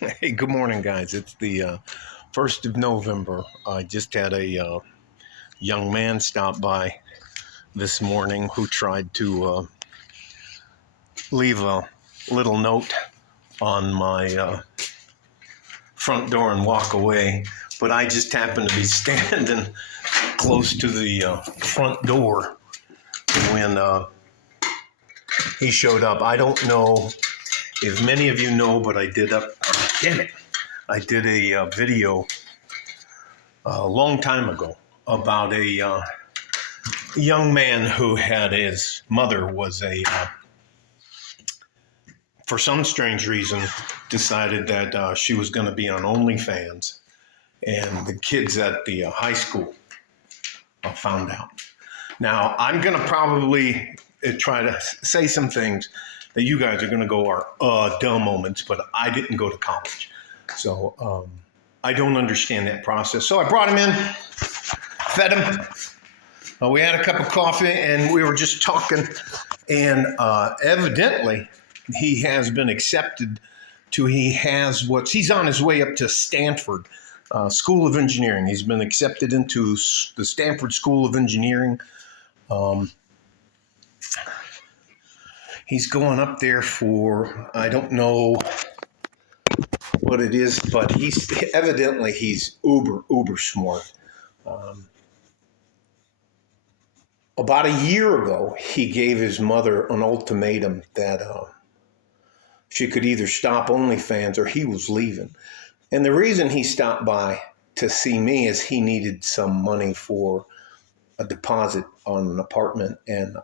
Hey, good morning, guys. It's the 1st of November. I just had a young man stop by this morning who tried to leave a little note on my front door and walk away. But I just happened to be standing close to the front door when he showed up. I don't know if many of you know, but I did a video a long time ago about a young man who had his mother was for some strange reason, decided that she was going to be on OnlyFans, and the kids at the high school found out. Now, I'm going to probably try to say some things that you guys are going to go are dumb moments, but I didn't go to college. So I don't understand that process. So I brought him in, fed him. We had a cup of coffee and we were just talking. And evidently, he has been accepted he's on his way up to Stanford School of Engineering. He's been accepted into the Stanford School of Engineering. He's going up there for, I don't know what it is, but he's uber smart. About a year ago, he gave his mother an ultimatum that she could either stop OnlyFans or he was leaving. And the reason he stopped by to see me is he needed some money for a deposit on an apartment and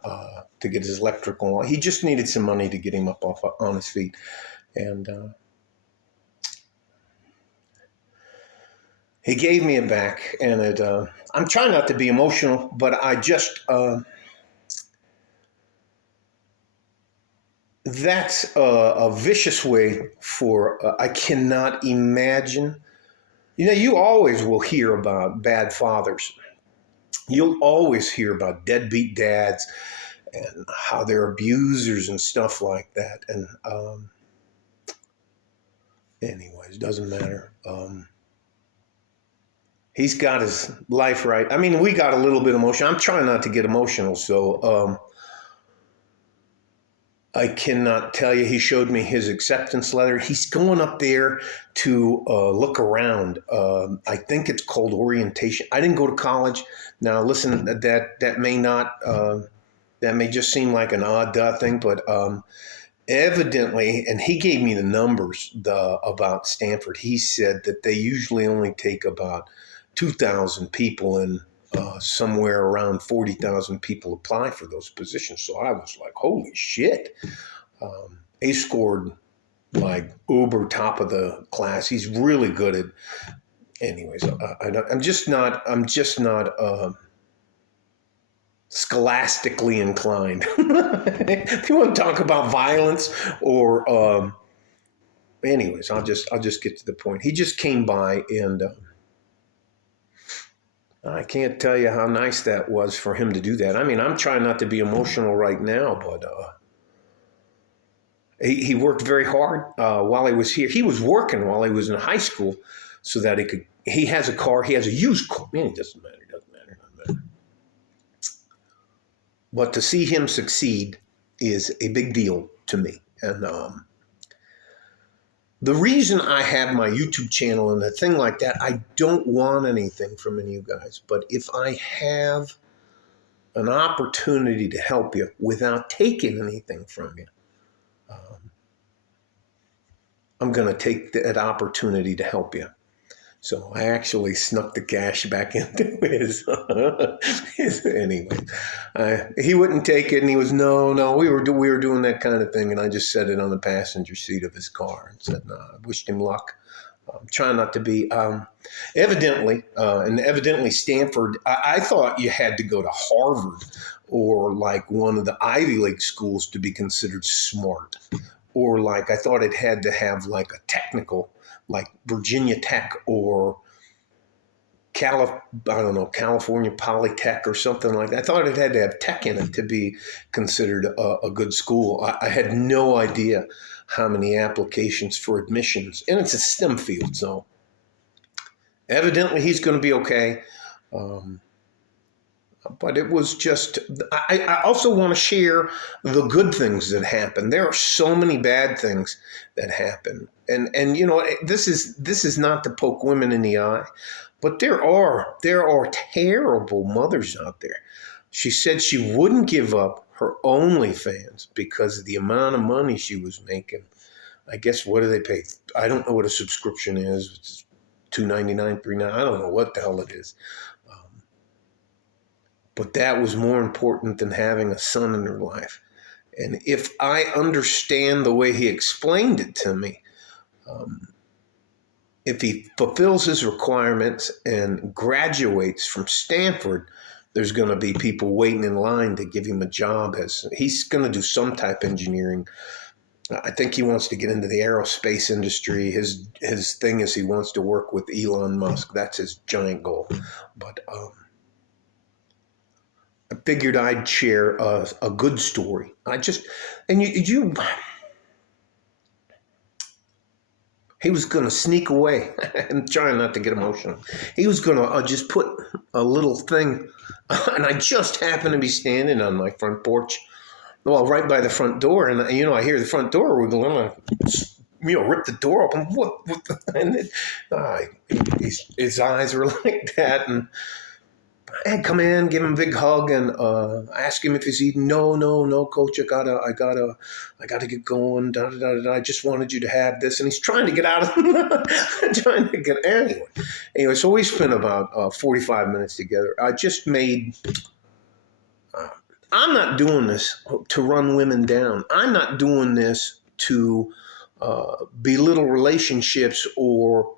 to get his electrical. He just needed some money to get him up on his feet. And he gave me it back. And I'm trying not to be emotional, but I just... that's a vicious way for, I cannot imagine. You always will hear about bad fathers. You'll always hear about deadbeat dads and how they're abusers and stuff like that. And anyways, doesn't matter. He's got his life right. I mean, we got a little bit emotional. I'm trying not to get emotional, so I cannot tell you. He showed me his acceptance letter. He's going up there to look around. I think it's called orientation. I didn't go to college. Now, listen, that may not, that may just seem like an odd thing, but evidently, and he gave me the numbers about Stanford. He said that they usually only take about 2,000 people and somewhere around 40,000 people apply for those positions. So I was like, holy shit. He scored like uber top of the class. He's really good at, anyways, I'm just not scholastically inclined. If you want to talk about violence or, anyways, I'll just get to the point. He just came by and, I can't tell you how nice that was for him to do that. I mean, I'm trying not to be emotional right now, but he worked very hard while he was here. He was working while he was in high school so that he has a car, he has a used car. Man, it doesn't matter. But to see him succeed is a big deal to me. And the reason I have my YouTube channel and a thing like that, I don't want anything from any of you guys. But if I have an opportunity to help you without taking anything from you, I'm going to take that opportunity to help you. So I actually snuck the cash back into his anyway. He wouldn't take it, and he was no. We were doing that kind of thing, and I just set it on the passenger seat of his car and said, "No." I wished him luck. I'm trying not to be. Evidently Stanford. I thought you had to go to Harvard or like one of the Ivy League schools to be considered smart, or like I thought it had to have like a technical, like Virginia Tech or California Polytech or something like that. I thought it had to have tech in it to be considered a good school. I had no idea. how many applications for admissions. And it's a STEM field, so evidently he's going to be okay. But it was just, I also want to share the good things that happen. There are so many bad things that happen. And you know, this is not to poke women in the eye, but there are terrible mothers out there. She said she wouldn't give up her OnlyFans because of the amount of money she was making. I guess, what do they pay? I don't know what a subscription is. It's $2.99, $3.99. I don't know what the hell it is. But that was more important than having a son in her life. And if I understand the way he explained it to me, if he fulfills his requirements and graduates from Stanford, there's going to be people waiting in line to give him a job. As he's going to do some type of engineering. I think he wants to get into the aerospace industry. His thing is he wants to work with Elon Musk. That's his giant goal. But I figured I'd share a good story. He was going to sneak away. I'm trying not to get emotional. He was going to just put a little thing, and I just happened to be standing on my front porch, well, right by the front door, and you know, I hear the front door wiggle, and rip the door open. And his eyes were like that, and I'd come in, give him a big hug, and ask him if he's eating. No, coach, I gotta get going. I just wanted you to have this, and he's trying to get out of, trying to get anyway. So we spent about 45 minutes together. I just made. I'm not doing this to run women down. I'm not doing this to belittle relationships or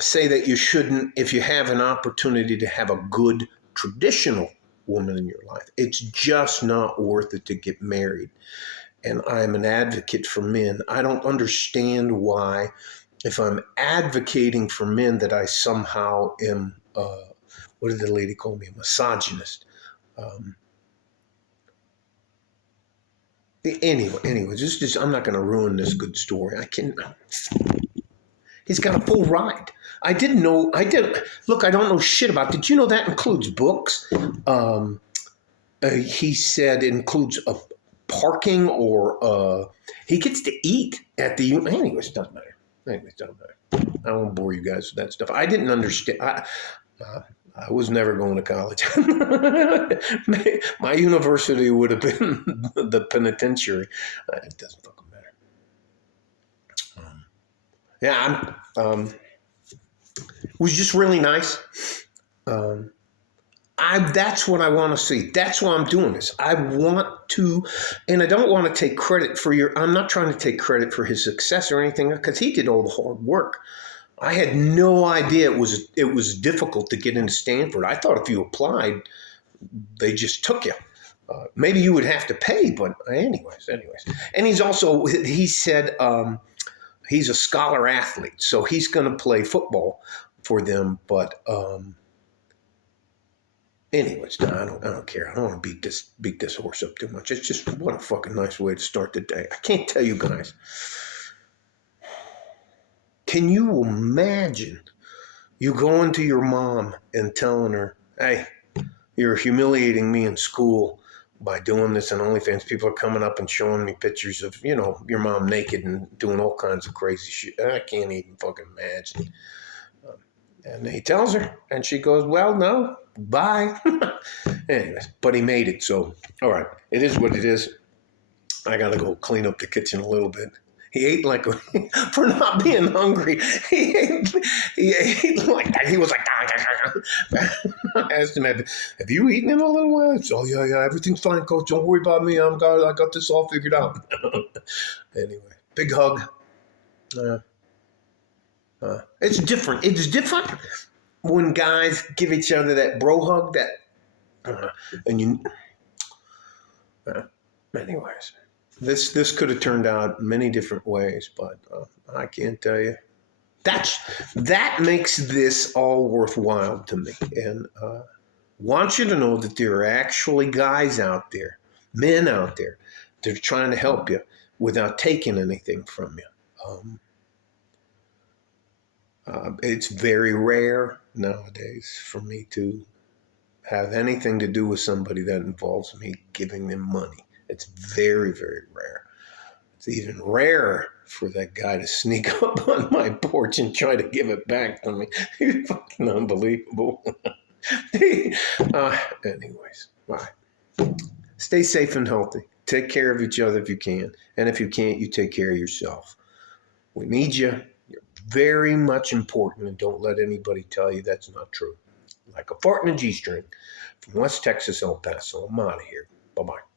say that you shouldn't, if you have an opportunity to have a good traditional woman in your life. It's just not worth it to get married. And I'm an advocate for men. I don't understand why, if I'm advocating for men, that I somehow am, what did the lady call me? A misogynist. Anyway, just I'm not going to ruin this good story. He's got a full ride. I didn't know. Look, I don't know shit about. Did you know that includes books? He said it includes a parking, or he gets to eat at the. Anyways, it doesn't matter. I won't bore you guys with that stuff. I didn't understand. I was never going to college. My university would have been the penitentiary. It doesn't fucking matter. It was just really nice. That's what I want to see. That's why I'm doing this. I want to, and I don't want to take credit for I'm not trying to take credit for his success or anything, because he did all the hard work. I had no idea it was difficult to get into Stanford. I thought if you applied, they just took you. Maybe you would have to pay, but anyways. And he said he's a scholar athlete, so he's going to play football for them. But anyways, I don't care. I don't want to beat this horse up too much. It's just, what a fucking nice way to start the day. I can't tell you guys. Can you imagine you going to your mom and telling her, hey, you're humiliating me in school by doing this on OnlyFans? People are coming up and showing me pictures of, your mom naked and doing all kinds of crazy shit. I can't even fucking imagine. And he tells her, and she goes, well, no, bye. Anyways, but he made it. So, all right, it is what it is. I got to go clean up the kitchen a little bit. He ate for not being hungry. He ate like that. He was like, I asked him, have you eaten in a little while? So, yeah, everything's fine, coach. Don't worry about me. I got this all figured out. Anyway, big hug. It's different. It's different when guys give each other that bro hug. Anyways. This could have turned out many different ways, but I can't tell you. That makes this all worthwhile to me. And want you to know that there are actually guys out there, men out there, that are trying to help you. without taking anything from you. It's very rare nowadays for me to have anything to do with somebody that involves me giving them money. It's very, very rare. It's even rarer for that guy to sneak up on my porch and try to give it back to me. It's fucking unbelievable. Anyways, bye. Stay safe and healthy. Take care of each other if you can. And if you can't, you take care of yourself. We need you. You're very much important, and don't let anybody tell you that's not true. Like a fart in a G-string. From West Texas, El Paso. I'm out of here. Bye-bye.